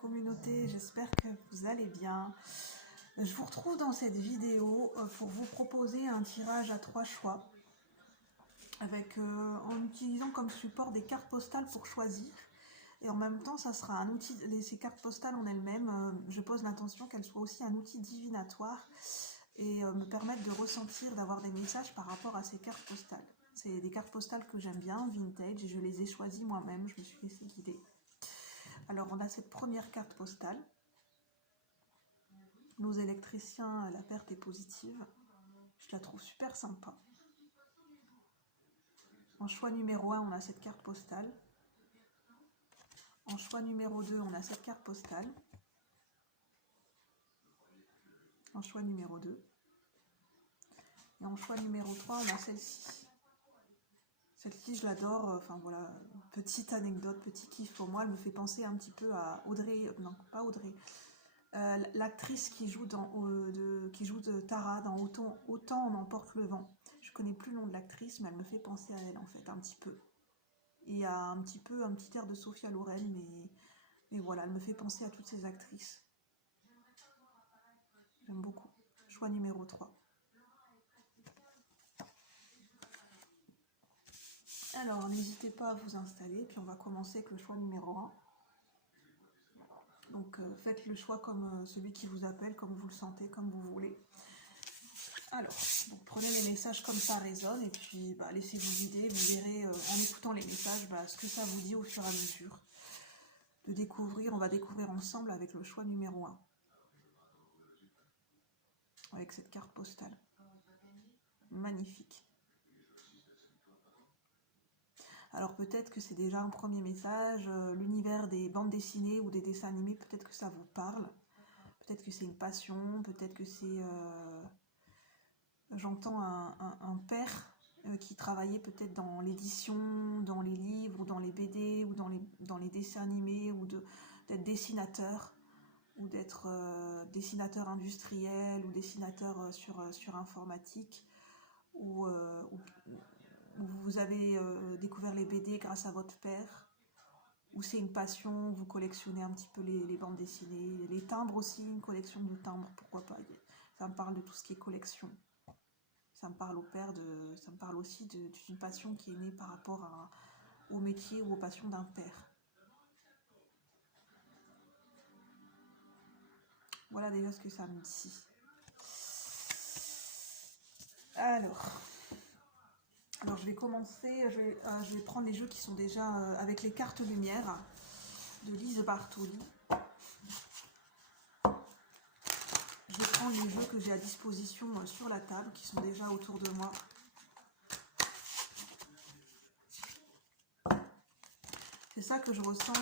communauté, j'espère que vous allez bien. Je vous retrouve dans cette vidéo pour vous proposer un tirage à 3 choix avec, en utilisant comme support des cartes postales pour choisir. Et en même temps, ça sera un outil, ces cartes postales en elles-mêmes, je pose l'intention qu'elles soient aussi un outil divinatoire et me permettent de ressentir, d'avoir des messages par rapport à ces cartes postales. C'est des cartes postales que j'aime bien, vintage, et je les ai choisies moi-même, je me suis laissée guider. Alors on a cette première carte postale. Nos électriciens, la perte est positive. Je la trouve super sympa. En choix numéro 1, on a cette carte postale. En choix numéro 2, on a cette carte postale. En choix numéro 2. Et en choix numéro 3, on a celle-ci. Celle-ci, je l'adore. Enfin voilà, petite anecdote, petit kiff pour moi. Elle me fait penser un petit peu à Audrey. Non, pas Audrey. L'actrice qui joue de Tara dans Autant on emporte le vent. Je connais plus le nom de l'actrice, mais elle me fait penser à elle en fait, un petit peu. Et à un petit air de Sophia Loren, mais voilà, elle me fait penser à toutes ces actrices. J'aime beaucoup. Choix numéro 3. Alors, n'hésitez pas à vous installer, puis on va commencer avec le choix numéro 1. Donc, faites le choix comme celui qui vous appelle, comme vous le sentez, comme vous voulez. Alors, donc prenez les messages comme ça résonne, et puis laissez-vous guider. Vous verrez en écoutant les messages ce que ça vous dit au fur et à mesure de découvrir. On va découvrir ensemble avec le choix numéro 1. Avec cette carte postale. Magnifique. Alors peut-être que c'est déjà un premier message, l'univers des bandes dessinées ou des dessins animés, peut-être que ça vous parle. Peut-être que c'est une passion, peut-être que c'est... J'entends un père qui travaillait peut-être dans l'édition, dans les livres, ou dans les BD, ou dans les dessins animés, ou d'être dessinateur, ou d'être dessinateur industriel, ou dessinateur sur informatique, ou vous avez découvert les BD grâce à votre père, ou c'est une passion, vous collectionnez un petit peu les bandes dessinées, les timbres aussi, une collection de timbres, pourquoi pas. Ça me parle de tout ce qui est collection. Ça me parle ça me parle aussi d'une passion qui est née par rapport au métier ou aux passions d'un père. Voilà déjà ce que ça me dit. Alors je vais commencer, je vais prendre les jeux qui sont déjà avec les cartes lumière de Lise Bartoli. Je vais prendre les jeux que j'ai à disposition sur la table, qui sont déjà autour de moi. C'est ça que je ressens,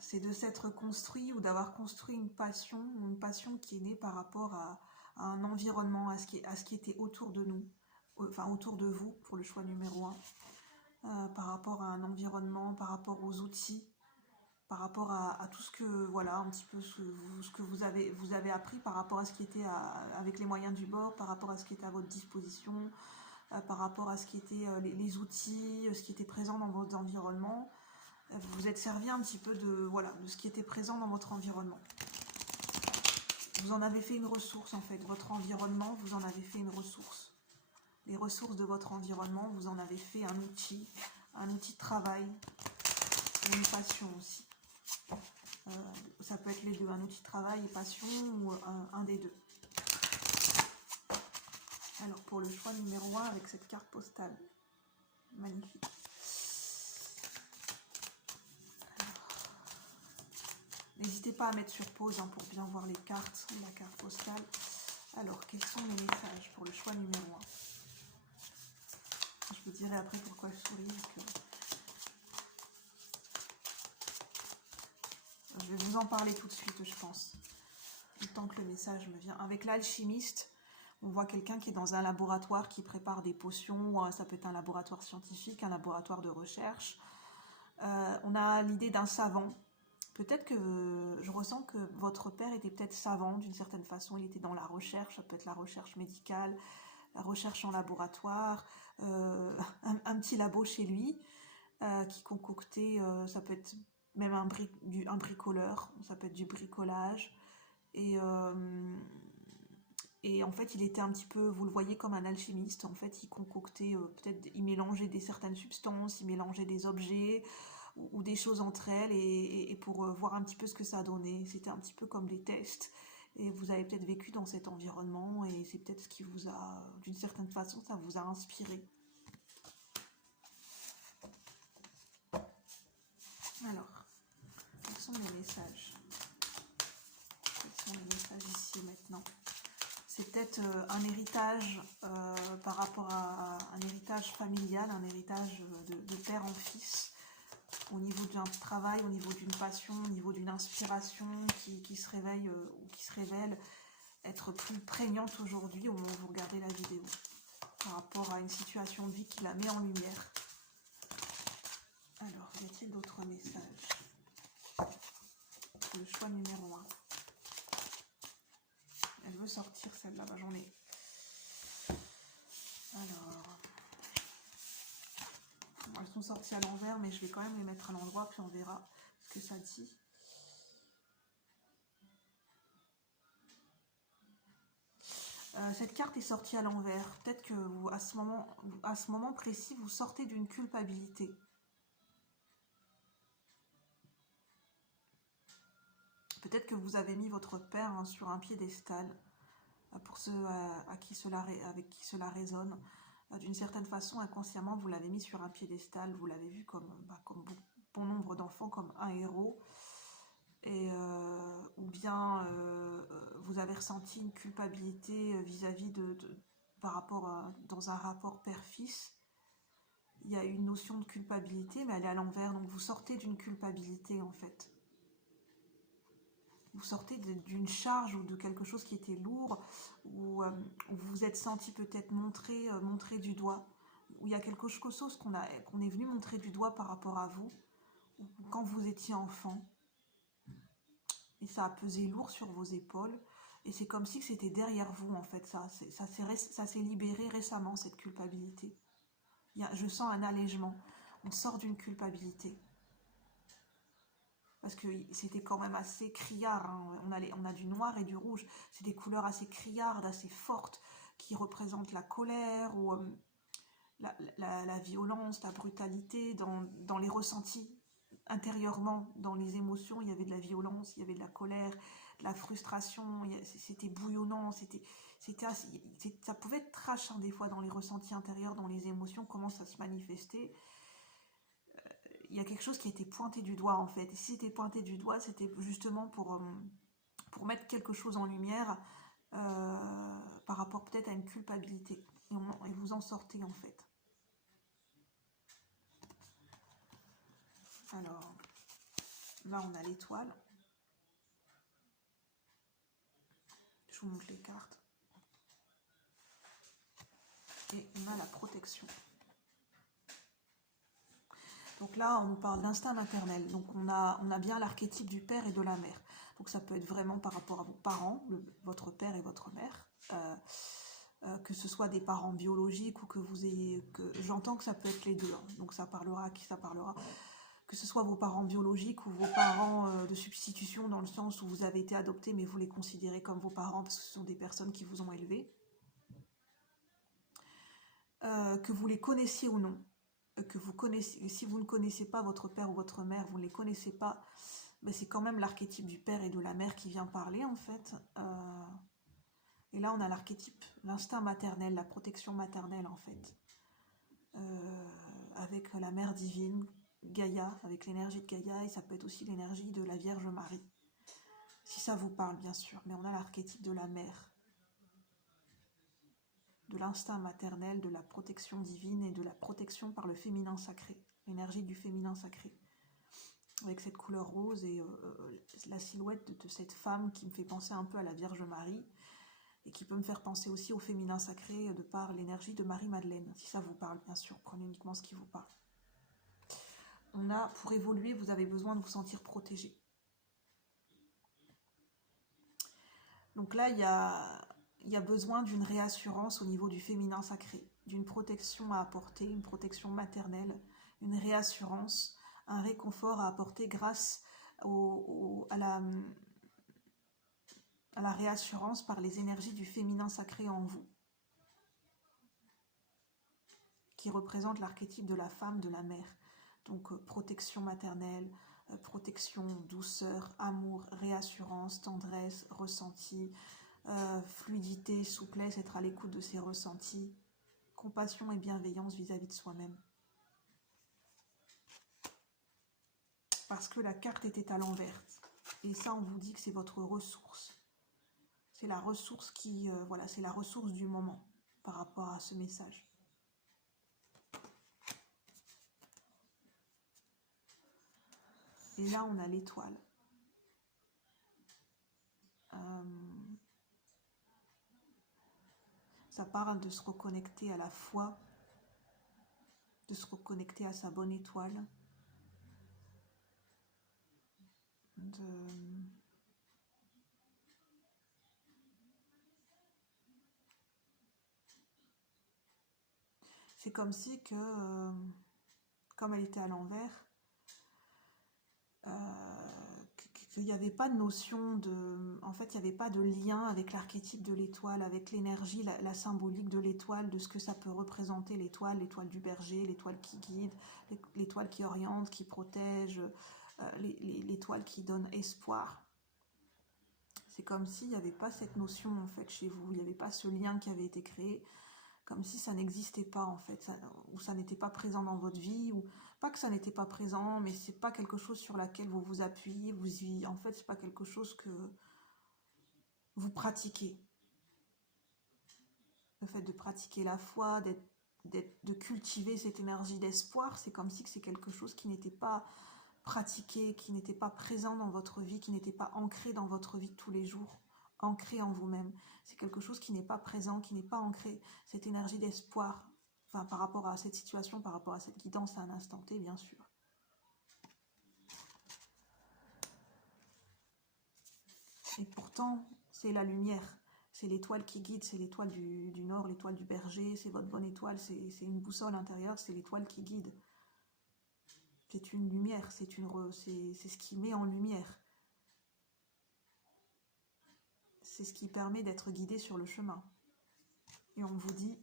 c'est de s'être construit ou d'avoir construit une passion qui est née par rapport à un environnement, à ce qui était autour de nous, enfin autour de vous pour le choix numéro 1, par rapport à un environnement, par rapport aux outils, par rapport à tout ce que, voilà, un petit peu ce que vous avez appris par rapport à ce qui était avec les moyens du bord, par rapport à ce qui était à votre disposition, par rapport à ce qui était les outils, ce qui était présent dans votre environnement. Vous vous êtes servi un petit peu de ce qui était présent dans votre environnement. Vous en avez fait une ressource en fait, votre environnement, vous en avez fait une ressource. Les ressources de votre environnement, vous en avez fait un outil de travail, une passion aussi. Ça peut être les deux, un outil de travail et passion, ou un des deux. Alors pour le choix numéro 1 avec cette carte postale, magnifique. N'hésitez pas à mettre sur pause pour bien voir les cartes, la carte postale. Alors, quels sont les messages pour le choix numéro 1? Je vous dirai après pourquoi je souris. Je vais vous en parler tout de suite, je pense. Le temps que le message me vient. Avec l'alchimiste, on voit quelqu'un qui est dans un laboratoire qui prépare des potions. Ça peut être un laboratoire scientifique, un laboratoire de recherche. On a l'idée d'un savant. Peut-être que je ressens que votre père était peut-être savant d'une certaine façon. Il était dans la recherche, ça peut être la recherche médicale, la recherche en laboratoire, un petit labo chez lui qui concoctait, ça peut être même un bricoleur, ça peut être du bricolage. Et, et en fait, il était un petit peu, vous le voyez, comme un alchimiste. En fait, il concoctait, peut-être, il mélangeait certaines substances, il mélangeait des objets ou des choses entre elles et pour voir un petit peu ce que ça donnait. C'était un petit peu comme des tests. Et vous avez peut-être vécu dans cet environnement et c'est peut-être ce qui vous a, d'une certaine façon, ça vous a inspiré. Alors, quels sont les messages? Quels sont les messages ici maintenant? C'est peut-être un héritage par rapport à un héritage familial, un héritage de père en fils, au niveau d'un travail, au niveau d'une passion, au niveau d'une inspiration qui se réveille ou qui se révèle être plus prégnante aujourd'hui au moment où vous regardez la vidéo, par rapport à une situation de vie qui la met en lumière. Alors, y a-t-il d'autres messages? Le choix numéro 1. Elle veut sortir celle-là, bah, j'en ai. Alors, bon, elles sont sorties à l'envers, mais je vais quand même les mettre à l'endroit, puis on verra ce que ça dit. Cette carte est sortie à l'envers. Peut-être que vous, à ce moment précis, vous sortez d'une culpabilité. Peut-être que vous avez mis votre père sur un piédestal, pour ceux avec qui cela résonne. D'une certaine façon, inconsciemment, vous l'avez mis sur un piédestal, vous l'avez vu comme bon nombre d'enfants, comme un héros. Ou bien vous avez ressenti une culpabilité vis-à-vis par rapport dans un rapport père-fils. Il y a une notion de culpabilité, mais elle est à l'envers, donc vous sortez d'une culpabilité en fait. Vous sortez d'une charge ou de quelque chose qui était lourd, où vous vous êtes senti peut-être montré du doigt, où il y a quelque chose qu'on est venu montrer du doigt par rapport à vous, quand vous étiez enfant. Et ça a pesé lourd sur vos épaules. Et c'est comme si c'était derrière vous, en fait. Ça s'est libéré récemment, cette culpabilité. Je sens un allègement. On sort d'une culpabilité. Parce que c'était quand même assez criard. Hein. On a du noir et du rouge. C'est des couleurs assez criardes, assez fortes, qui représentent la colère ou la violence, la brutalité dans les ressentis. Intérieurement, dans les émotions, il y avait de la violence, il y avait de la colère, de la frustration, c'était bouillonnant, ça pouvait être trash des fois dans les ressentis intérieurs, dans les émotions, comment ça se manifestait. Il y a quelque chose qui a été pointé du doigt en fait, et si c'était pointé du doigt, c'était justement pour mettre quelque chose en lumière par rapport peut-être à une culpabilité, et vous en sortez en fait. Alors, là, on a l'étoile. Je vous montre les cartes. Et on a la protection. Donc là, on nous parle d'instinct maternel. Donc on a bien l'archétype du père et de la mère. Donc ça peut être vraiment par rapport à vos parents, votre père et votre mère. Que ce soit des parents biologiques ou que vous ayez... J'entends que ça peut être les deux. Hein. Donc ça parlera à qui ça parlera. Que ce soit vos parents biologiques ou vos parents de substitution, dans le sens où vous avez été adoptés mais vous les considérez comme vos parents parce que ce sont des personnes qui vous ont élevés. Que vous les connaissiez ou non. Que vous connaissez, si vous ne connaissez pas votre père ou votre mère, vous ne les connaissez pas, mais c'est quand même l'archétype du père et de la mère qui vient parler en fait. Et là on a l'archétype, l'instinct maternel, la protection maternelle en fait. Avec la mère divine, Gaïa, avec l'énergie de Gaïa, et ça peut être aussi l'énergie de la Vierge Marie. Si ça vous parle bien sûr, mais on a l'archétype de la mère. De l'instinct maternel, de la protection divine et de la protection par le féminin sacré, l'énergie du féminin sacré, avec cette couleur rose et la silhouette de cette femme qui me fait penser un peu à la Vierge Marie et qui peut me faire penser aussi au féminin sacré de par l'énergie de Marie-Madeleine, si ça vous parle bien sûr, prenez uniquement ce qui vous parle. On a, pour évoluer, vous avez besoin de vous sentir protégé. Donc là, il y a besoin d'une réassurance au niveau du féminin sacré, d'une protection à apporter, une protection maternelle, une réassurance, un réconfort à apporter grâce à la réassurance par les énergies du féminin sacré en vous, qui représente l'archétype de la femme, de la mère. Donc protection maternelle, protection, douceur, amour, réassurance, tendresse, ressenti, fluidité, souplesse, être à l'écoute de ses ressentis, compassion et bienveillance vis-à-vis de soi-même. Parce que la carte était à l'envers. Et ça, on vous dit que c'est votre ressource. C'est la ressource qui, voilà, c'est la ressource du moment par rapport à ce message. Et là, on a l'étoile. Ça parle de se reconnecter à la foi, de se reconnecter à sa bonne étoile, c'est comme si comme elle était à l'envers, qu'il n'y avait pas de notion de... En fait, il n'y avait pas de lien avec l'archétype de l'étoile, avec l'énergie, la symbolique de l'étoile, de ce que ça peut représenter l'étoile, l'étoile du berger, l'étoile qui guide, l'étoile qui oriente, qui protège, l'étoile qui donne espoir. C'est comme s'il n'y avait pas cette notion en fait chez vous, il n'y avait pas ce lien qui avait été créé, comme si ça n'existait pas en fait, ou ça n'était pas présent dans votre vie, ou pas que ça n'était pas présent, mais c'est pas quelque chose sur laquelle vous vous appuyez, en fait c'est pas quelque chose que vous pratiquez. Le fait de pratiquer la foi, de cultiver cette énergie d'espoir, c'est comme si c'est quelque chose qui n'était pas pratiqué, qui n'était pas présent dans votre vie, qui n'était pas ancré dans votre vie de tous les jours, ancré en vous-même. C'est quelque chose qui n'est pas présent, qui n'est pas ancré. Cette énergie d'espoir, enfin par rapport à cette situation, par rapport à cette guidance à un instant T, bien sûr. Et pourtant, c'est la lumière. C'est l'étoile qui guide, c'est l'étoile du nord, l'étoile du berger, c'est votre bonne étoile, c'est une boussole intérieure, c'est l'étoile qui guide. C'est une lumière, c'est ce qui met en lumière. C'est ce qui permet d'être guidé sur le chemin. Et on vous dit,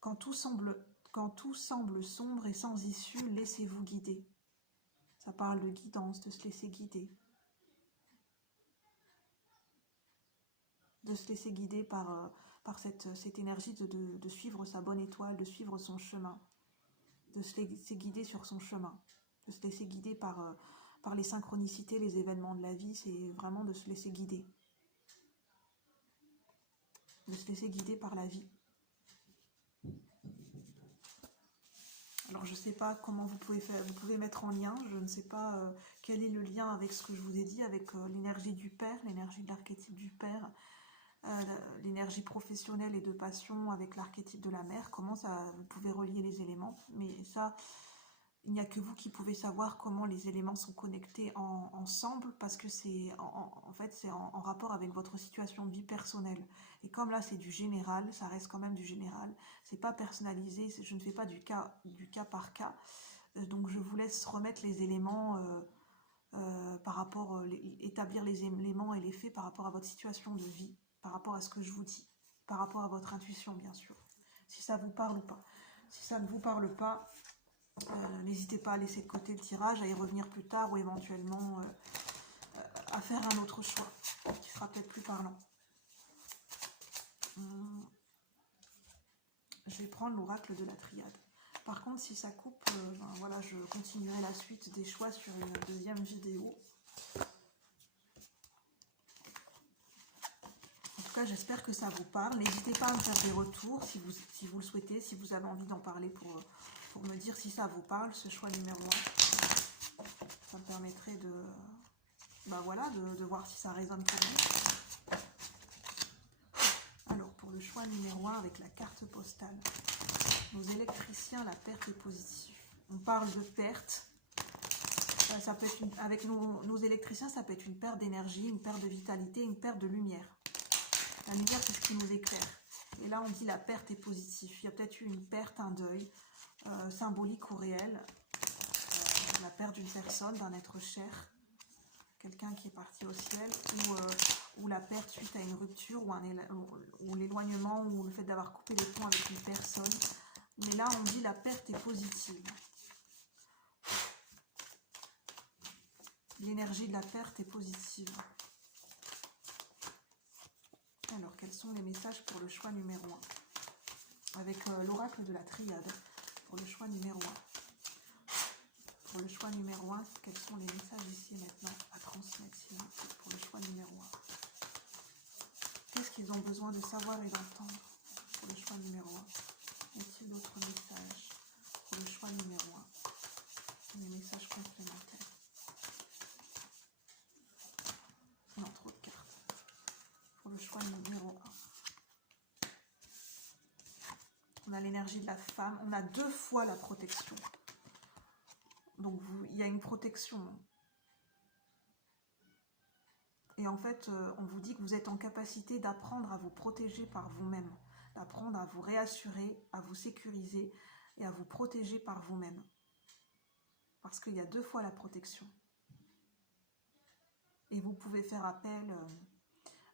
quand tout semble sombre et sans issue, laissez-vous guider. Ça parle de guidance, de se laisser guider. De se laisser guider par cette énergie de suivre sa bonne étoile, de suivre son chemin. De se laisser guider sur son chemin. De se laisser guider par les synchronicités, les événements de la vie. C'est vraiment de se laisser guider. De se laisser guider par la vie. Alors je ne sais pas comment vous pouvez faire, vous pouvez mettre en lien, je ne sais pas quel est le lien avec ce que je vous ai dit, avec l'énergie du père, l'énergie de l'archétype du père, l'énergie professionnelle et de passion avec l'archétype de la mère, comment ça, vous pouvez relier les éléments, mais ça, il n'y a que vous qui pouvez savoir comment les éléments sont connectés ensemble, parce que c'est en fait c'est en rapport avec votre situation de vie personnelle. Et comme là c'est du général, ça reste quand même du général, c'est pas personnalisé, je ne fais pas du cas par cas, donc je vous laisse remettre les éléments par rapport, établir les éléments et les faits par rapport à votre situation de vie, par rapport à ce que je vous dis, par rapport à votre intuition bien sûr, si ça vous parle ou pas. Si ça ne vous parle pas, n'hésitez pas à laisser de côté le tirage, à y revenir plus tard ou éventuellement à faire un autre choix qui sera peut-être plus parlant. Je vais prendre l'oracle de la triade. Par contre, si ça coupe, ben voilà, je continuerai la suite des choix sur une deuxième vidéo. En tout cas, j'espère que ça vous parle. N'hésitez pas à me faire des retours si vous le souhaitez, si vous avez envie d'en parler pour me dire si ça vous parle, ce choix numéro 1. Ça me permettrait de voir si ça résonne pour vous. Alors, pour le choix numéro 1 avec la carte postale, nos électriciens, la perte est positive. On parle de perte. Ça peut être avec nos électriciens, ça peut être une perte d'énergie, une perte de vitalité, une perte de lumière. La lumière, c'est ce qui nous éclaire. Et là, on dit la perte est positive. Il y a peut-être eu une perte, un deuil, symbolique ou réel. la perte d'une personne, d'un être cher, quelqu'un qui est parti au ciel, ou la perte suite à une rupture, ou l'éloignement, ou le fait d'avoir coupé les ponts avec une personne. Mais là, on dit la perte est positive. L'énergie de la perte est positive. Alors, quels sont les messages pour le choix numéro 1 avec l'oracle de la triade pour le choix numéro 1. Pour le choix numéro 1, quels sont les messages ici maintenant à transmettre pour le choix numéro 1? Qu'est-ce qu'ils ont besoin de savoir et d'entendre pour le choix numéro 1? Y a-t-il d'autres messages pour le choix numéro 1? Des messages complémentaires. Non, trop de cartes. Pour le choix numéro 1. On a l'énergie de la femme. On a 2 fois la protection. Donc, il y a une protection. Et en fait, on vous dit que vous êtes en capacité d'apprendre à vous protéger par vous-même. D'apprendre à vous réassurer, à vous sécuriser et à vous protéger par vous-même. Parce qu'il y a 2 fois la protection. Et vous pouvez faire appel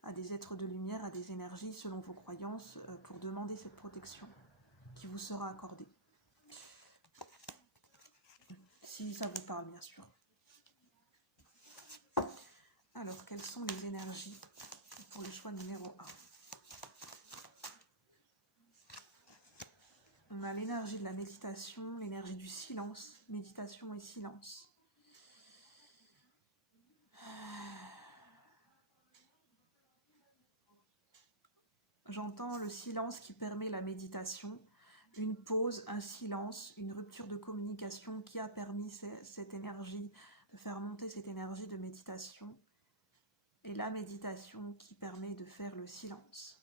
à des êtres de lumière, à des énergies selon vos croyances pour demander cette protection qui vous sera accordée. Si ça vous parle, bien sûr. Alors, quelles sont les énergies pour le choix numéro 1? On a l'énergie de la méditation, l'énergie du silence, méditation et silence. J'entends le silence qui permet la méditation, une pause, un silence, une rupture de communication qui a permis cette énergie, de faire monter cette énergie de méditation, et la méditation qui permet de faire le silence.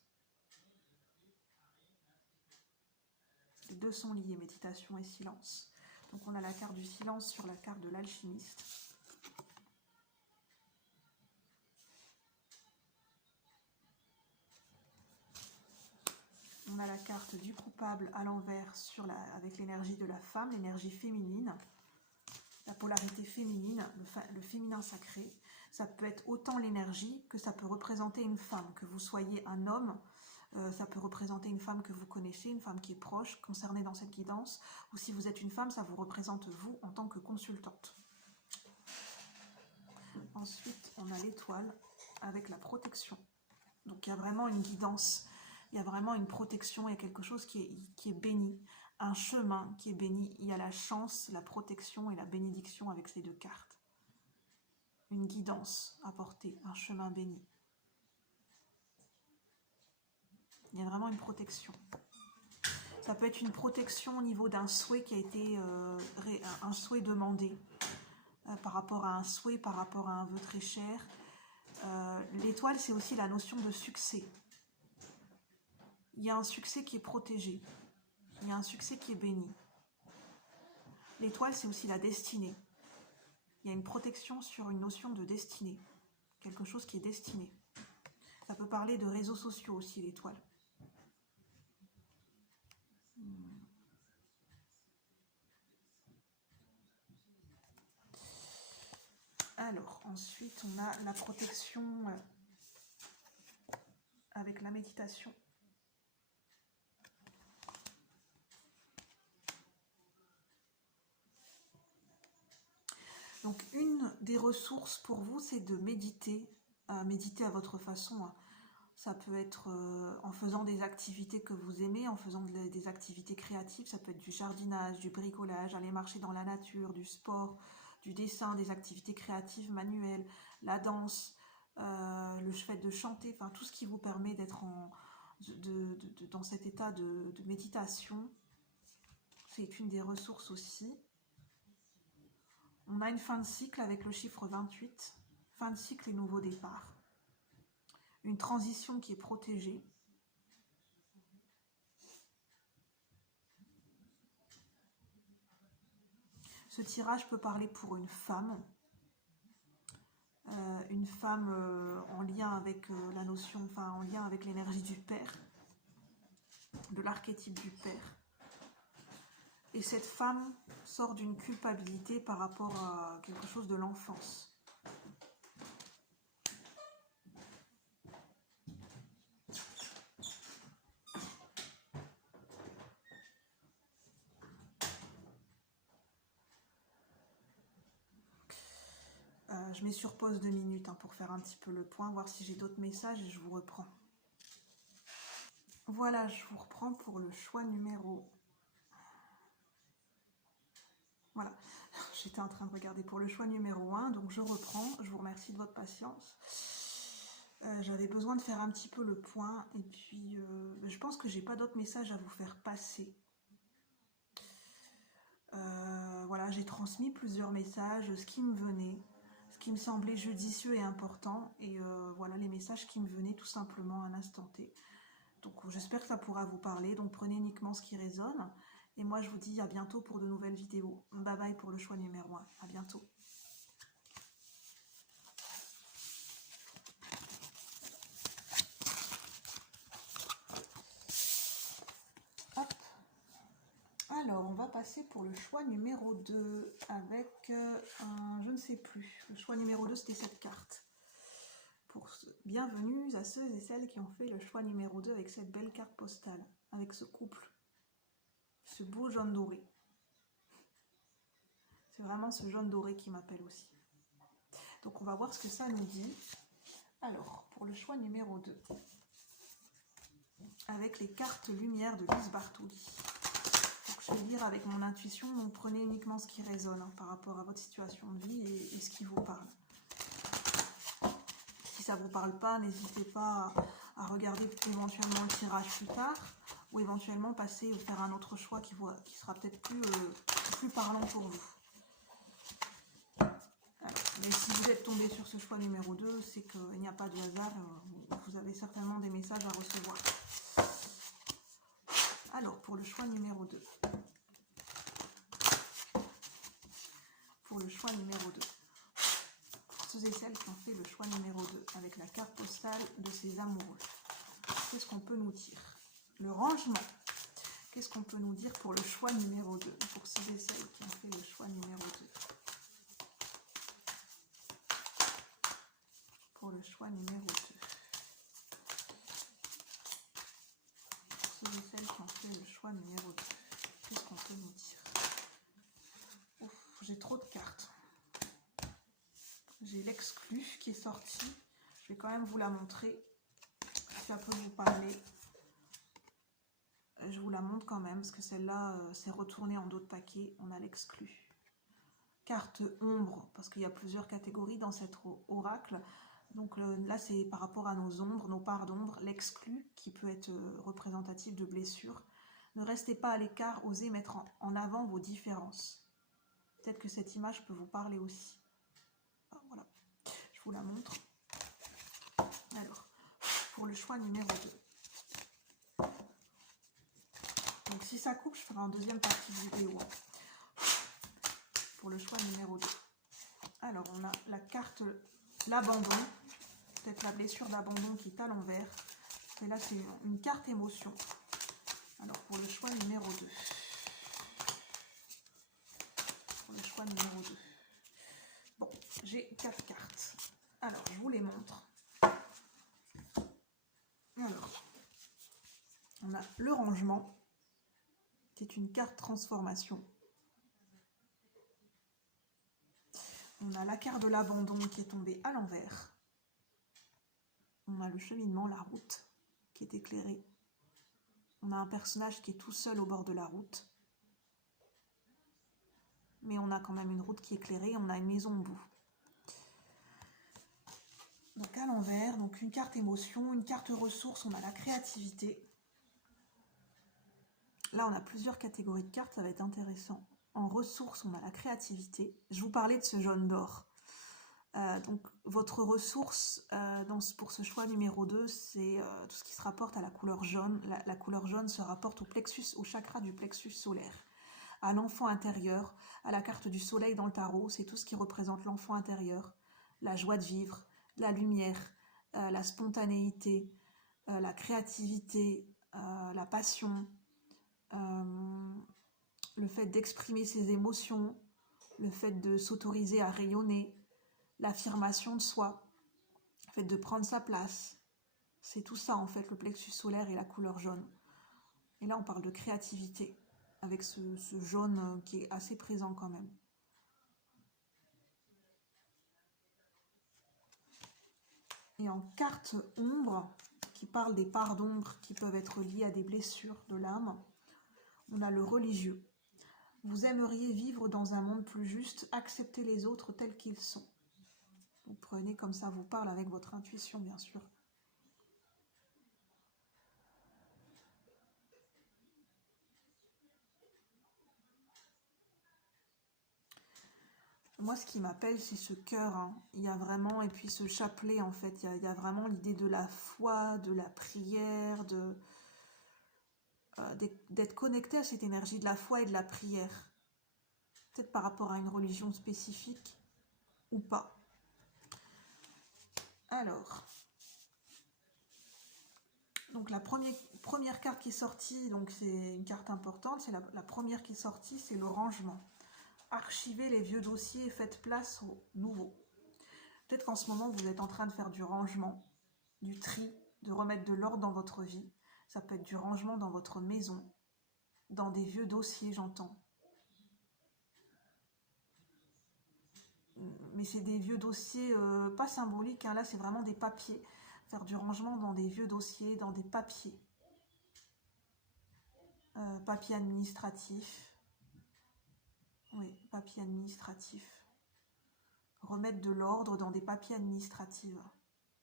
Les 2 sont liés, méditation et silence. Donc on a la carte du silence sur la carte de l'alchimiste. On a la carte du coupable à l'envers avec l'énergie de la femme, l'énergie féminine, la polarité féminine, le féminin sacré. Ça peut être autant l'énergie que ça peut représenter une femme, que vous soyez un homme, ça peut représenter une femme que vous connaissez, une femme qui est proche, concernée dans cette guidance, ou si vous êtes une femme, ça vous représente vous en tant que consultante. Ensuite, on a l'étoile avec la protection. Donc il y a vraiment une guidance, il y a vraiment une protection, il y a quelque chose qui est béni, un chemin qui est béni. Il y a la chance, la protection et la bénédiction avec ces 2 cartes. Une guidance apportée, un chemin béni. Il y a vraiment une protection. Ça peut être une protection au niveau d'un souhait qui a été un souhait demandé, par rapport à un souhait, par rapport à un vœu très cher. L'étoile, c'est aussi la notion de succès. Il y a un succès qui est protégé. Il y a un succès qui est béni. L'étoile, c'est aussi la destinée. Il y a une protection sur une notion de destinée. Quelque chose qui est destiné. Ça peut parler de réseaux sociaux aussi, l'étoile. Alors, ensuite, on a la protection avec la méditation. Donc, une des ressources pour vous, c'est de méditer à votre façon. Ça peut être en faisant des activités que vous aimez, en faisant des activités créatives. Ça peut être du jardinage, du bricolage, aller marcher dans la nature, du sport, du dessin, des activités créatives manuelles, la danse, le fait de chanter, enfin tout ce qui vous permet d'être dans cet état de méditation. C'est une des ressources aussi. On a une fin de cycle avec le chiffre 28, fin de cycle et nouveau départ. Une transition qui est protégée. Ce tirage peut parler pour une femme en lien avec la notion, enfin en lien avec l'énergie du père, de l'archétype du père. Et cette femme sort d'une culpabilité par rapport à quelque chose de l'enfance. Je mets sur pause 2 minutes pour faire un petit peu le point, voir si j'ai d'autres messages et je vous reprends. Voilà, je vous reprends pour le choix numéro... Voilà, j'étais en train de regarder pour le choix numéro 1, donc je reprends. Je vous remercie de votre patience. J'avais besoin de faire un petit peu le point et puis je pense que j'ai pas d'autres messages à vous faire passer. Voilà, j'ai transmis plusieurs messages, ce qui me venait, ce qui me semblait judicieux et important, et voilà les messages qui me venaient tout simplement à un instant T. Donc j'espère que ça pourra vous parler, donc prenez uniquement ce qui résonne, et moi je vous dis à bientôt pour de nouvelles vidéos. Bye bye pour le choix numéro 1, à bientôt. Hop. Alors, on va passer pour le choix numéro 2 avec un, je ne sais plus, le choix numéro 2 c'était cette carte. Bienvenue à ceux et celles qui ont fait le choix numéro 2 avec cette belle carte postale, avec ce couple, ce beau jaune doré. C'est vraiment ce jaune doré qui m'appelle aussi. Donc on va voir ce que ça nous dit. Alors, pour le choix numéro 2, avec les cartes lumière de Lise Bartoli. Donc, je vais lire avec mon intuition, donc prenez uniquement ce qui résonne par rapport à votre situation de vie et ce qui vous parle. Si ça ne vous parle pas, n'hésitez pas à regarder éventuellement le tirage plus tard, ou éventuellement passer ou faire un autre choix qui sera peut-être plus parlant pour vous. Alors, mais si vous êtes tombé sur ce choix numéro 2, c'est qu'il n'y a pas de hasard, vous avez certainement des messages à recevoir. Alors, pour le choix numéro 2. Pour le choix numéro 2. Pour ceux et celles qui ont fait le choix numéro 2 avec la carte postale de ces amoureux. Qu'est-ce qu'on peut nous dire? Le rangement. Qu'est-ce qu'on peut nous dire pour le choix numéro 2? Pour ceux et celles qui ont fait le choix numéro 2. Pour le choix numéro 2. Pour ceux et celles qui ont fait le choix numéro 2. Qu'est-ce qu'on peut nous dire? Ouf, j'ai trop de cartes. J'ai l'exclu qui est sorti. Je vais quand même vous la montrer. Si ça peut vous parler. Je vous la montre quand même, parce que celle-là, c'est retourné en dos de paquet. On a l'exclu. Carte ombre, parce qu'il y a plusieurs catégories dans cet oracle. Donc là, c'est par rapport à nos ombres, nos parts d'ombre. L'exclu, qui peut être représentatif de blessures. Ne restez pas à l'écart, osez mettre en avant vos différences. Peut-être que cette image peut vous parler aussi. Ah, voilà, je vous la montre. Alors, pour le choix numéro 2. Donc si ça coupe, je ferai en deuxième partie de vidéo. Pour le choix numéro 2. Alors, on a la carte, l'abandon. Peut-être la blessure d'abandon qui est à l'envers. Et là, c'est une carte émotion. Alors, pour le choix numéro 2. Pour le choix numéro 2. Bon, j'ai 4 cartes. Alors, je vous les montre. Alors, on a le rangement, qui est une carte transformation. On a la carte de l'abandon qui est tombée à l'envers. On a le cheminement, la route, qui est éclairée. On a un personnage qui est tout seul au bord de la route. Mais on a quand même une route qui est éclairée, on a une maison au bout. Donc à l'envers, donc une carte émotion, une carte ressources, on a la créativité. Là, on a plusieurs catégories de cartes, ça va être intéressant. En ressources, on a la créativité. Je vous parlais de ce jaune d'or. Donc votre ressource pour ce choix numéro 2, c'est tout ce qui se rapporte à la couleur jaune. La couleur jaune se rapporte au chakra du plexus solaire, à l'enfant intérieur, à la carte du soleil dans le tarot. C'est tout ce qui représente l'enfant intérieur, la joie de vivre, la lumière, la spontanéité, la créativité, la passion, le fait d'exprimer ses émotions, le fait de s'autoriser à rayonner, l'affirmation de soi, le fait de prendre sa place. C'est tout ça en fait, le plexus solaire et la couleur jaune. Et là on parle de créativité, avec ce jaune qui est assez présent quand même. Et en carte ombre, qui parle des parts d'ombre qui peuvent être liées à des blessures de l'âme, on a le religieux. Vous aimeriez vivre dans un monde plus juste, accepter les autres tels qu'ils sont. Vous prenez comme ça vous parle avec votre intuition, bien sûr. Moi, ce qui m'appelle, c'est ce cœur. Hein. Il y a vraiment, et puis ce chapelet, en fait, il y a vraiment l'idée de la foi, de la prière, d'être connecté à cette énergie de la foi et de la prière. Peut-être par rapport à une religion spécifique ou pas. Alors, donc la première carte qui est sortie, donc c'est une carte importante, c'est la première qui est sortie, c'est le rangement. Archivez les vieux dossiers et faites place aux nouveaux. Peut-être qu'en ce moment, vous êtes en train de faire du rangement, du tri, de remettre de l'ordre dans votre vie. Ça peut être du rangement dans votre maison, dans des vieux dossiers, j'entends. Mais c'est des vieux dossiers, pas symboliques, hein, là c'est vraiment des papiers. Faire du rangement dans des vieux dossiers, dans des papiers. Papier administratif. Oui, papier administratif. Remettre de l'ordre dans des papiers administratifs.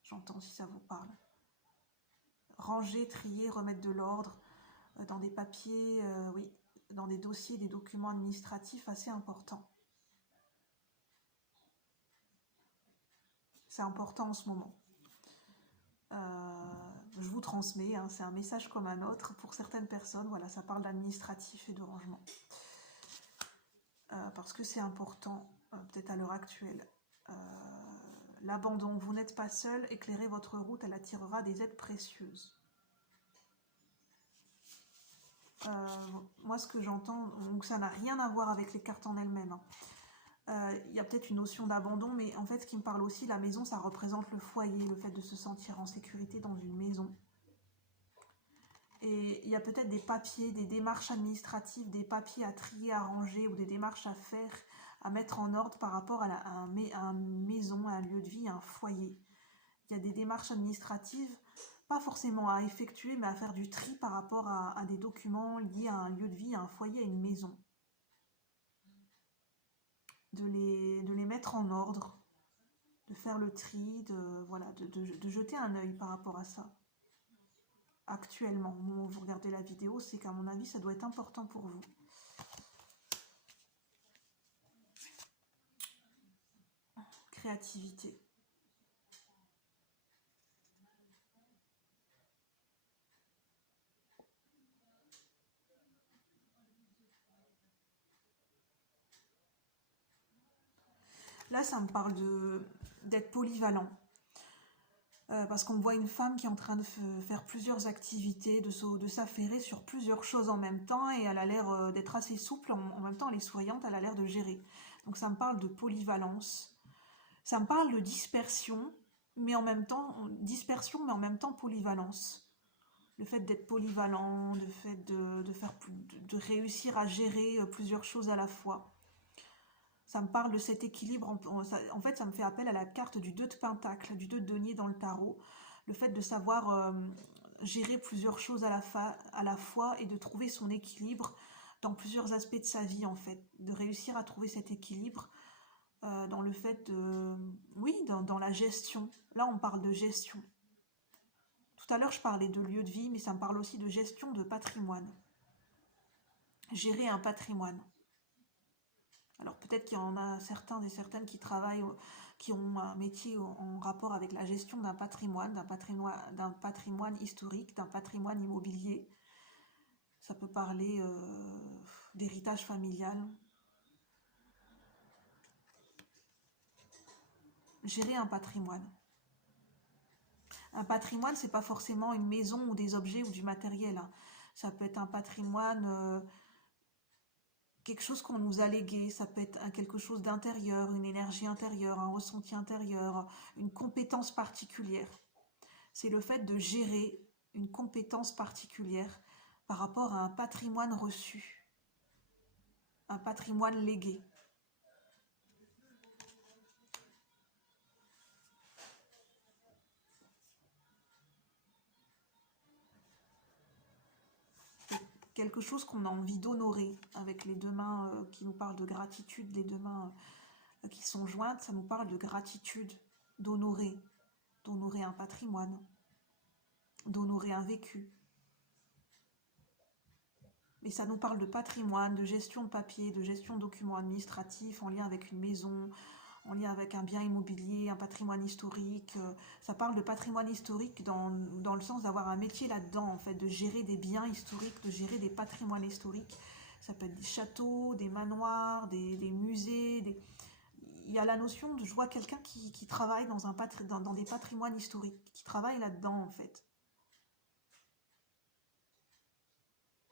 J'entends si ça vous parle. Ranger, trier, remettre de l'ordre dans des papiers, oui, dans des dossiers, des documents administratifs assez importants. C'est important en ce moment. Je vous transmets, hein, c'est un message comme un autre. Pour certaines personnes, voilà, ça parle d'administratif et de rangement. Parce que c'est important, peut-être à l'heure actuelle. L'abandon, vous n'êtes pas seul, éclairez votre route, elle attirera des aides précieuses. Moi, ce que j'entends, donc ça n'a rien à voir avec les cartes en elles-mêmes. Il y a peut-être une notion d'abandon, mais en fait, ce qui me parle aussi, la maison, ça représente le foyer, le fait de se sentir en sécurité dans une maison. Et il y a peut-être des papiers, des démarches administratives, des papiers à trier, à ranger, ou des démarches à faire, à mettre en ordre par rapport à une maison, à un lieu de vie, à un foyer. Il y a des démarches administratives, pas forcément à effectuer, mais à faire du tri par rapport à des documents liés à un lieu de vie, à un foyer, à une maison. De les mettre en ordre, de faire le tri, de jeter un œil par rapport à ça. Actuellement, au moment où vous regardez la vidéo, c'est qu'à mon avis, ça doit être important pour vous. Créativité. Là, ça me parle d'être polyvalent. Parce qu'on voit une femme qui est en train de faire plusieurs activités, de s'affairer sur plusieurs choses en même temps, et elle a l'air d'être assez souple, en même temps elle est souriante, elle a l'air de gérer. Donc ça me parle de polyvalence, ça me parle de dispersion, mais en même temps polyvalence. Le fait d'être polyvalent, le fait de réussir à gérer plusieurs choses à la fois. Ça me parle de cet équilibre. En fait, ça me fait appel à la carte du 2 de Pentacle, du 2 de denier dans le tarot. Le fait de savoir gérer plusieurs choses à la fois et de trouver son équilibre dans plusieurs aspects de sa vie, en fait. De réussir à trouver cet équilibre dans le fait de... Oui, dans la gestion. Là, on parle de gestion. Tout à l'heure, je parlais de lieu de vie, mais ça me parle aussi de gestion de patrimoine. Gérer un patrimoine. Alors peut-être qu'il y en a certains et certaines qui travaillent, qui ont un métier en rapport avec la gestion d'un patrimoine historique, d'un patrimoine immobilier. Ça peut parler d'héritage familial. Gérer un patrimoine. Un patrimoine, c'est pas forcément une maison ou des objets ou du matériel. Hein. Ça peut être un patrimoine quelque chose qu'on nous a légué, ça peut être quelque chose d'intérieur, une énergie intérieure, un ressenti intérieur, une compétence particulière. C'est le fait de gérer une compétence particulière par rapport à un patrimoine reçu, un patrimoine légué. Quelque chose qu'on a envie d'honorer avec les deux mains qui nous parlent de gratitude, les deux mains qui sont jointes, ça nous parle de gratitude, d'honorer un patrimoine, d'honorer un vécu. Mais ça nous parle de patrimoine, de gestion de papier, de gestion de documents administratifs en lien avec une maison, en lien avec un bien immobilier, un patrimoine historique. Ça parle de patrimoine historique dans le sens d'avoir un métier là-dedans, en fait, de gérer des biens historiques, de gérer des patrimoines historiques. Ça peut être des châteaux, des manoirs, des musées. Il y a la notion de, je vois quelqu'un qui travaille dans des patrimoines historiques, qui travaille là-dedans, en fait.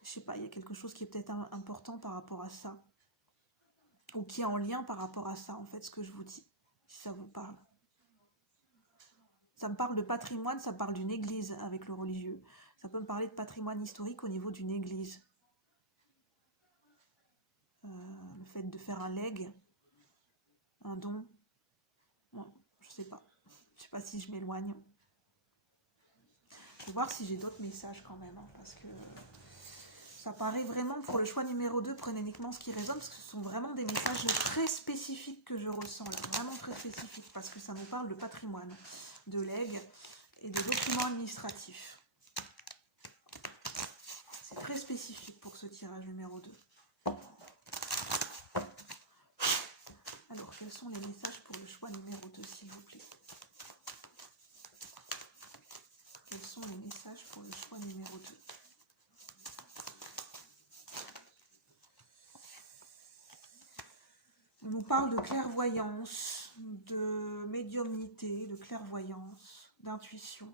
Je sais pas, il y a quelque chose qui est peut-être important par rapport à ça. Ou qui est en lien par rapport à ça, en fait, ce que je vous dis, si ça vous parle. Ça me parle de patrimoine, ça me parle d'une église avec le religieux. Ça peut me parler de patrimoine historique au niveau d'une église. Le fait de faire un legs, un don. Bon, je sais pas. Je sais pas si je m'éloigne. Je vais voir si j'ai d'autres messages quand même, hein, parce que ça paraît vraiment, pour le choix numéro 2, prenez uniquement ce qui résonne, parce que ce sont vraiment des messages très spécifiques que je ressens là, vraiment très spécifiques, parce que ça nous parle de patrimoine, de legs et de documents administratifs. C'est très spécifique pour ce tirage numéro 2. Alors, quels sont les messages pour le choix numéro 2, s'il vous plaît? Quels sont les messages pour le choix numéro 2? On nous parle de clairvoyance, de médiumnité, de clairvoyance, d'intuition.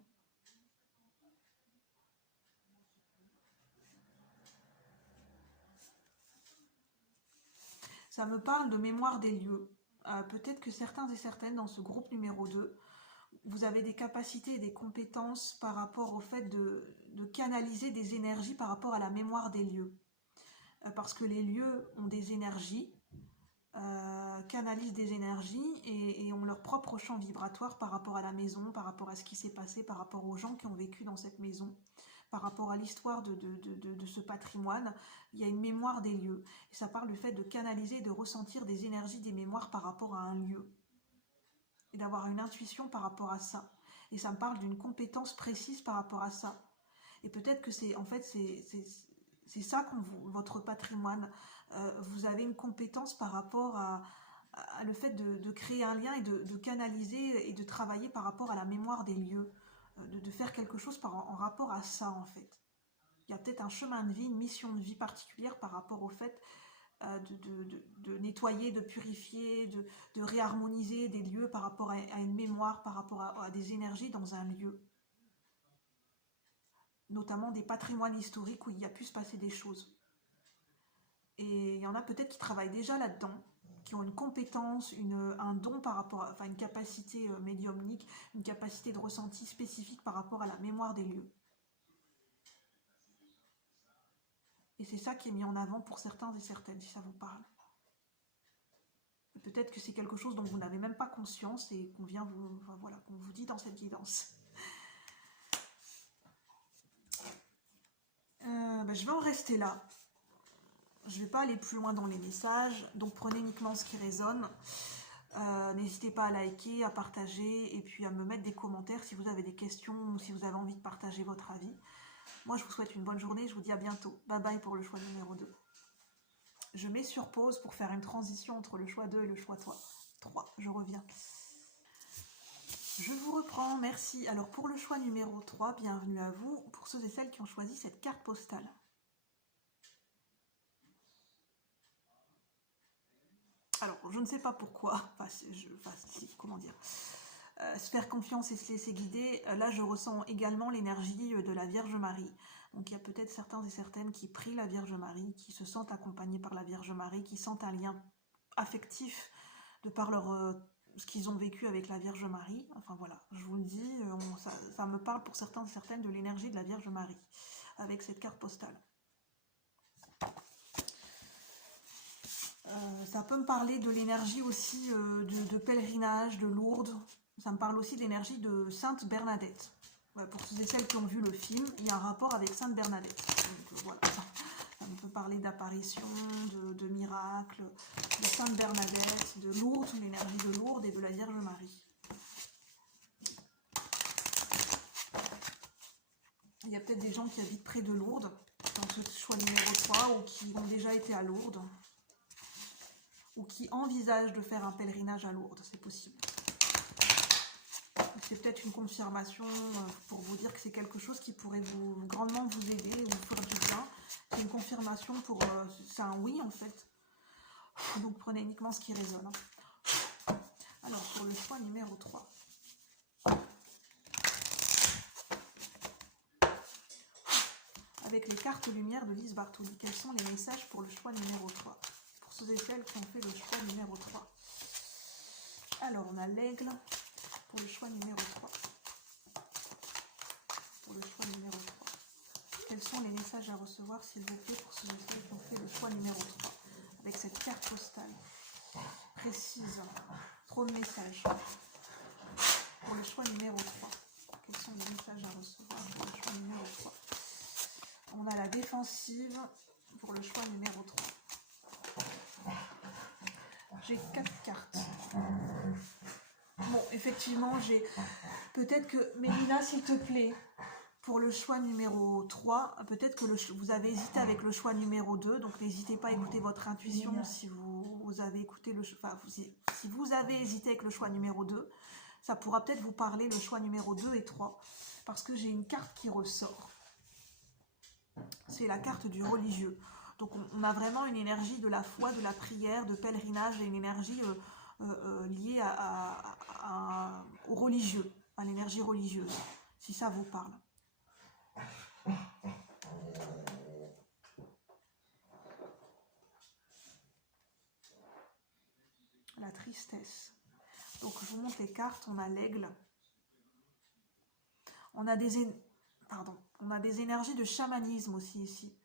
Ça me parle de mémoire des lieux. Peut-être que certains et certaines dans ce groupe numéro 2, vous avez des capacités et des compétences par rapport au fait de canaliser des énergies par rapport à la mémoire des lieux. Parce que les lieux ont des énergies, canalisent des énergies et ont leur propre champ vibratoire par rapport à la maison, par rapport à ce qui s'est passé, par rapport aux gens qui ont vécu dans cette maison, par rapport à l'histoire de ce patrimoine. Il y a une mémoire des lieux. Et ça parle du fait de canaliser, de ressentir des énergies, des mémoires par rapport à un lieu. Et d'avoir une intuition par rapport à ça. Et ça me parle d'une compétence précise par rapport à ça. Et peut-être que c'est, en fait, c'est ça votre patrimoine. Vous avez une compétence par rapport à le fait de créer un lien et de canaliser et de travailler par rapport à la mémoire des lieux. De faire quelque chose en rapport à ça, en fait. Il y a peut-être un chemin de vie, une mission de vie particulière par rapport au fait de nettoyer, de purifier, de réharmoniser des lieux par rapport à une mémoire, par rapport à des énergies dans un lieu. Notamment des patrimoines historiques où il y a pu se passer des choses. Et il y en a peut-être qui travaillent déjà là-dedans, qui ont une compétence, un don par rapport à, enfin une capacité médiumnique, une capacité de ressenti spécifique par rapport à la mémoire des lieux. Et c'est ça qui est mis en avant pour certains et certaines, si ça vous parle. Peut-être que c'est quelque chose dont vous n'avez même pas conscience et qu'on vient vous, enfin, voilà, qu'on vous dit dans cette guidance. Je vais en rester là. Je ne vais pas aller plus loin dans les messages, donc prenez uniquement ce qui résonne. N'hésitez pas à liker, à partager et puis à me mettre des commentaires si vous avez des questions ou si vous avez envie de partager votre avis. Moi, je vous souhaite une bonne journée, je vous dis à bientôt. Bye bye pour le choix numéro 2. Je mets sur pause pour faire une transition entre le choix 2 et le choix 3. Je reviens. Je vous reprends, merci. Alors pour le choix numéro 3, bienvenue à vous, pour ceux et celles qui ont choisi cette carte postale. Alors, je ne sais pas pourquoi, comment dire, se faire confiance et se laisser guider. Là, je ressens également l'énergie de la Vierge Marie. Donc il y a peut-être certains et certaines qui prient la Vierge Marie, qui se sentent accompagnés par la Vierge Marie, qui sentent un lien affectif de par ce qu'ils ont vécu avec la Vierge Marie. Enfin voilà, je vous le dis, ça me parle pour certains et certaines de l'énergie de la Vierge Marie, avec cette carte postale. Ça peut me parler de l'énergie aussi de pèlerinage, de Lourdes. Ça me parle aussi de l'énergie de Sainte Bernadette. Ouais, pour ceux et celles qui ont vu le film, il y a un rapport avec Sainte Bernadette. Donc voilà, ça me peut parler d'apparition, de miracles, de Sainte Bernadette, de Lourdes, l'énergie de Lourdes et de la Vierge Marie. Il y a peut-être des gens qui habitent près de Lourdes, dans ce choix numéro 3, ou qui ont déjà été à Lourdes, ou qui envisagent de faire un pèlerinage à Lourdes, c'est possible. C'est peut-être une confirmation pour vous dire que c'est quelque chose qui pourrait grandement vous aider ou vous faire du bien. C'est une confirmation pour... c'est un oui en fait. Donc prenez uniquement ce qui résonne. Alors pour le choix numéro 3. Avec les cartes lumière de Lise Bartoli, quels sont les messages pour le choix numéro 3? Pour ceux et celles qui ont fait le choix numéro 3. Alors on a l'aigle. Pour le choix numéro 3. Pour le choix numéro 3. Quels sont les messages à recevoir, s'il vous plaît, pour ceux et celles qui ont fait le choix numéro 3? Avec cette carte postale précise. Trop de messages. Pour le choix numéro 3. Quels sont les messages à recevoir pour le choix numéro 3? On a la défensive pour le choix numéro 3. J'ai 4 cartes. Bon, effectivement, j'ai... Peut-être que... Mélina, s'il te plaît, pour le choix numéro 3, peut-être que vous avez hésité avec le choix numéro 2, donc n'hésitez pas à écouter votre intuition si vous avez écouté le... Enfin, si vous avez hésité avec le choix numéro 2, ça pourra peut-être vous parler le choix numéro 2 et 3, parce que j'ai une carte qui ressort. C'est la carte du religieux. Donc on a vraiment une énergie de la foi, de la prière, de pèlerinage, et une énergie... lié au religieux, à l'énergie religieuse, si ça vous parle. La tristesse. Donc je vous montre les cartes, on a l'aigle. On a des énergies de chamanisme aussi ici.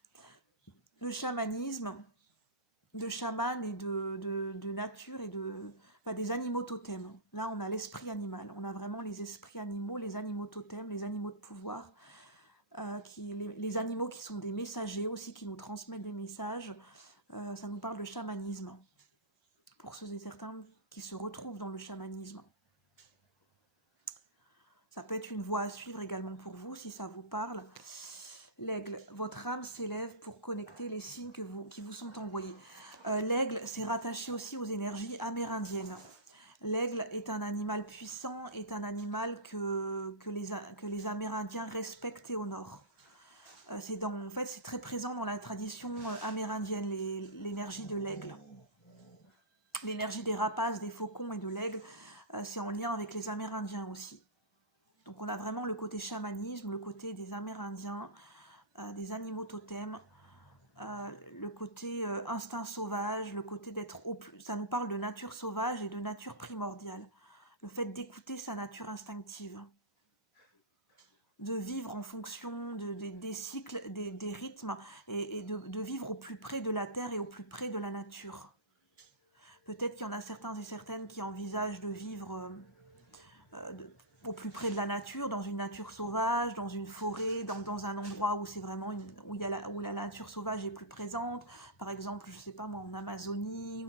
De chamanisme, de chaman et de nature et des animaux totems. Là, on a l'esprit animal. On a vraiment les esprits animaux, les animaux totems, les animaux de pouvoir, les animaux qui sont des messagers aussi, qui nous transmettent des messages. Ça nous parle de chamanisme. Pour ceux et certains qui se retrouvent dans le chamanisme. Ça peut être une voie à suivre également pour vous, si ça vous parle. L'aigle, votre âme s'élève pour connecter les signes qui vous sont envoyés. L'aigle, c'est rattaché aussi aux énergies amérindiennes. L'aigle est un animal puissant, est un animal que les Amérindiens respectent et honorent. En fait, c'est très présent dans la tradition amérindienne, l'énergie de l'aigle. L'énergie des rapaces, des faucons et de l'aigle, c'est en lien avec les Amérindiens aussi. Donc on a vraiment le côté chamanisme, le côté des Amérindiens, des animaux totems, le côté instinct sauvage, le côté d'être ça nous parle de nature sauvage et de nature primordiale. Le fait d'écouter sa nature instinctive. De vivre en fonction des cycles, des rythmes, et de vivre au plus près de la terre et au plus près de la nature. Peut-être qu'il y en a certains et certaines qui envisagent de vivre au plus près de la nature, dans une nature sauvage, dans une forêt, dans un endroit où c'est vraiment où la nature sauvage est plus présente. Par exemple, je sais pas moi, en Amazonie,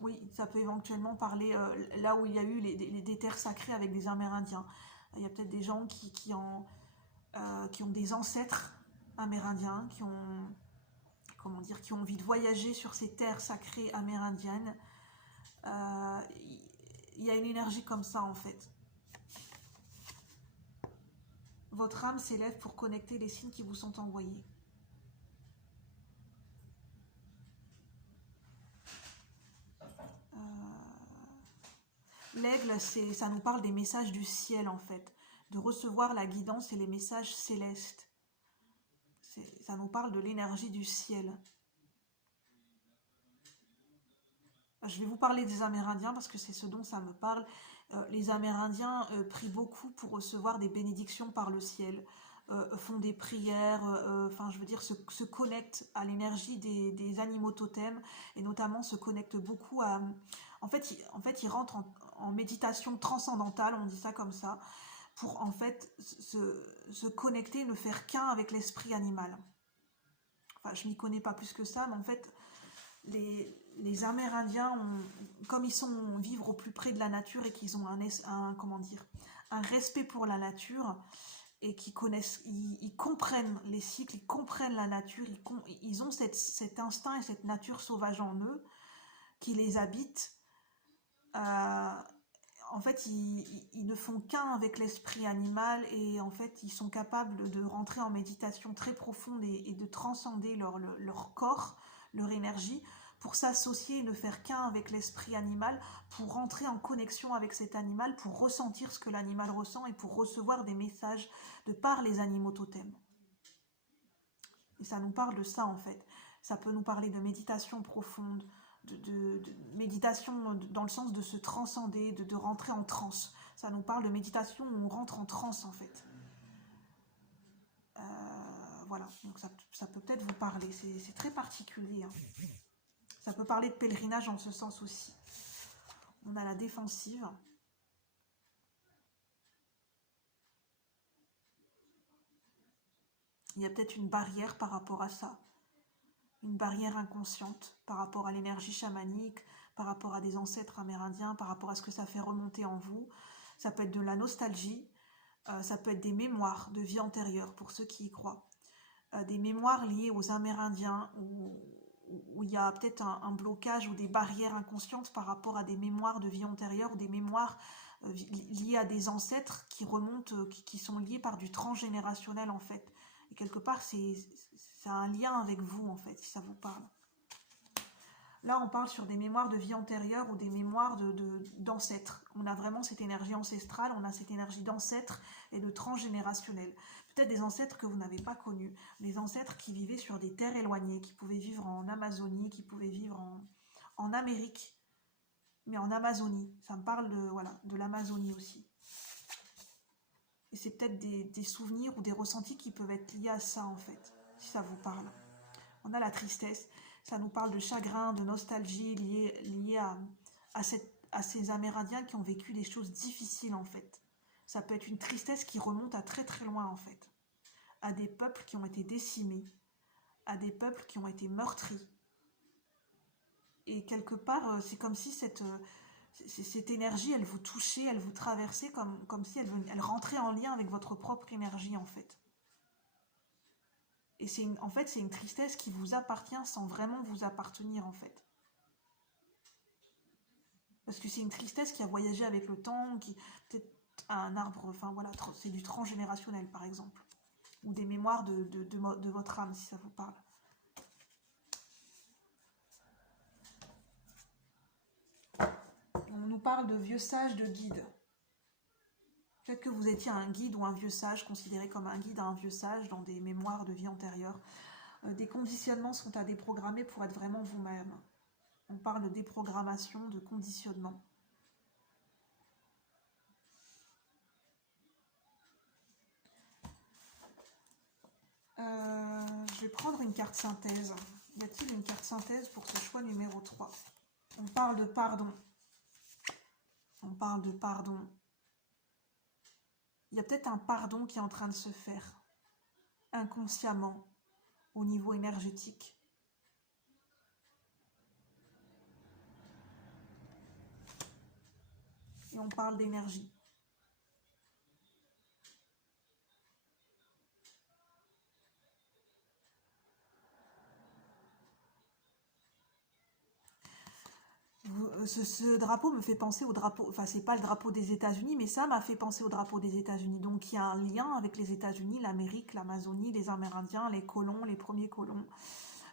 oui, ça peut éventuellement parler là où il y a eu des terres sacrées avec des Amérindiens. Il y a peut-être des gens qui ont des ancêtres amérindiens, qui ont envie de voyager sur ces terres sacrées amérindiennes. Il y a une énergie comme ça en fait. Votre âme s'élève pour connecter les signes qui vous sont envoyés. L'aigle, ça nous parle des messages du ciel en fait, de recevoir la guidance et les messages célestes. Ça nous parle de l'énergie du ciel. Je vais vous parler des Amérindiens parce que c'est ce dont ça me parle. Les Amérindiens prient beaucoup pour recevoir des bénédictions par le ciel, font des prières, enfin je veux dire se connectent à l'énergie des animaux totems et notamment se connectent beaucoup à... ils rentrent en méditation transcendantale, on dit ça comme ça, pour en fait se connecter, ne faire qu'un avec l'esprit animal. Enfin, je m'y connais pas plus que ça, mais en fait, les Amérindiens, comme ils sont vivre au plus près de la nature et qu'ils ont comment dire, un respect pour la nature et qu'ils connaissent, ils comprennent les cycles, ils comprennent la nature, ils ont cet instinct et cette nature sauvage en eux qui les habite. En fait, ils ne font qu'un avec l'esprit animal et en fait, ils sont capables de rentrer en méditation très profonde et de transcender leur corps, leur énergie, pour s'associer et ne faire qu'un avec l'esprit animal, pour rentrer en connexion avec cet animal, pour ressentir ce que l'animal ressent et pour recevoir des messages de par les animaux totems. Et ça nous parle de ça en fait. Ça peut nous parler de méditation profonde, de méditation dans le sens de se transcender, de rentrer en transe. Ça nous parle de méditation où on rentre en transe en fait. Voilà, donc ça peut peut-être vous parler, c'est très particulier. Hein. Ça peut parler de pèlerinage en ce sens aussi. On a la défensive. Il y a peut-être une barrière par rapport à ça. Une barrière inconsciente par rapport à l'énergie chamanique, par rapport à des ancêtres amérindiens, par rapport à ce que ça fait remonter en vous. Ça peut être de la nostalgie, ça peut être des mémoires de vie antérieure pour ceux qui y croient. Des mémoires liées aux Amérindiens où il y a peut-être un blocage ou des barrières inconscientes par rapport à des mémoires de vie antérieure ou des mémoires liées à des ancêtres qui remontent, qui sont liés par du transgénérationnel en fait. Et quelque part, c'est un lien avec vous, en fait, si ça vous parle. Là, on parle sur des mémoires de vie antérieure ou des mémoires d'ancêtres. On a vraiment cette énergie ancestrale, on a cette énergie d'ancêtres et de transgénérationnel. Peut-être des ancêtres que vous n'avez pas connus, des ancêtres qui vivaient sur des terres éloignées, qui pouvaient vivre en Amazonie, qui pouvaient vivre en Amérique, mais en Amazonie. Ça me parle de l'Amazonie aussi. Et c'est peut-être des souvenirs ou des ressentis qui peuvent être liés à ça, en fait, si ça vous parle. On a la tristesse, ça nous parle de chagrin, de nostalgie liée à ces Amérindiens qui ont vécu des choses difficiles, en fait. Ça peut être une tristesse qui remonte à très très loin, en fait. À des peuples qui ont été décimés, à des peuples qui ont été meurtris. Et quelque part, c'est comme si cette énergie, elle vous touchait, elle vous traversait comme si elle rentrait en lien avec votre propre énergie en fait. Et en fait, c'est une tristesse qui vous appartient sans vraiment vous appartenir en fait. Parce que c'est une tristesse qui a voyagé avec le temps, qui peut-être un arbre, enfin voilà, c'est du transgénérationnel par exemple. Ou des mémoires de votre âme si ça vous parle. On nous parle de vieux sages, de guides. Peut-être que vous étiez un guide ou un vieux sage, considéré comme un guide à un vieux sage dans des mémoires de vie antérieure. Des conditionnements sont à déprogrammer pour être vraiment vous-même. On parle de déprogrammation, de conditionnement. Je vais prendre une carte synthèse. Y a-t-il une carte synthèse pour ce choix numéro 3? On parle de pardon. On parle de pardon. Il y a peut-être un pardon qui est en train de se faire, inconsciemment, au niveau énergétique. Et on parle d'énergie. Ce drapeau me fait penser au drapeau, enfin c'est pas le drapeau des États-Unis, mais ça m'a fait penser au drapeau des États-Unis. Donc il y a un lien avec les États-Unis, l'Amérique, l'Amazonie, les Amérindiens, les colons, les premiers colons.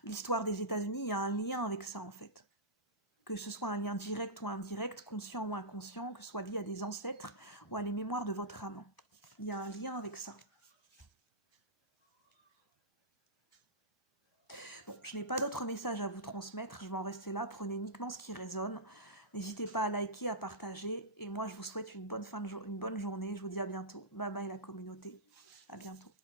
L'histoire des États-Unis, il y a un lien avec ça en fait. Que ce soit un lien direct ou indirect, conscient ou inconscient, que ce soit lié à des ancêtres ou à les mémoires de votre âme. Il y a un lien avec ça. Bon, je n'ai pas d'autres messages à vous transmettre, je vais en rester là, prenez uniquement ce qui résonne. N'hésitez pas à liker, à partager, et moi je vous souhaite une bonne journée, je vous dis à bientôt. Bye bye la communauté, à bientôt.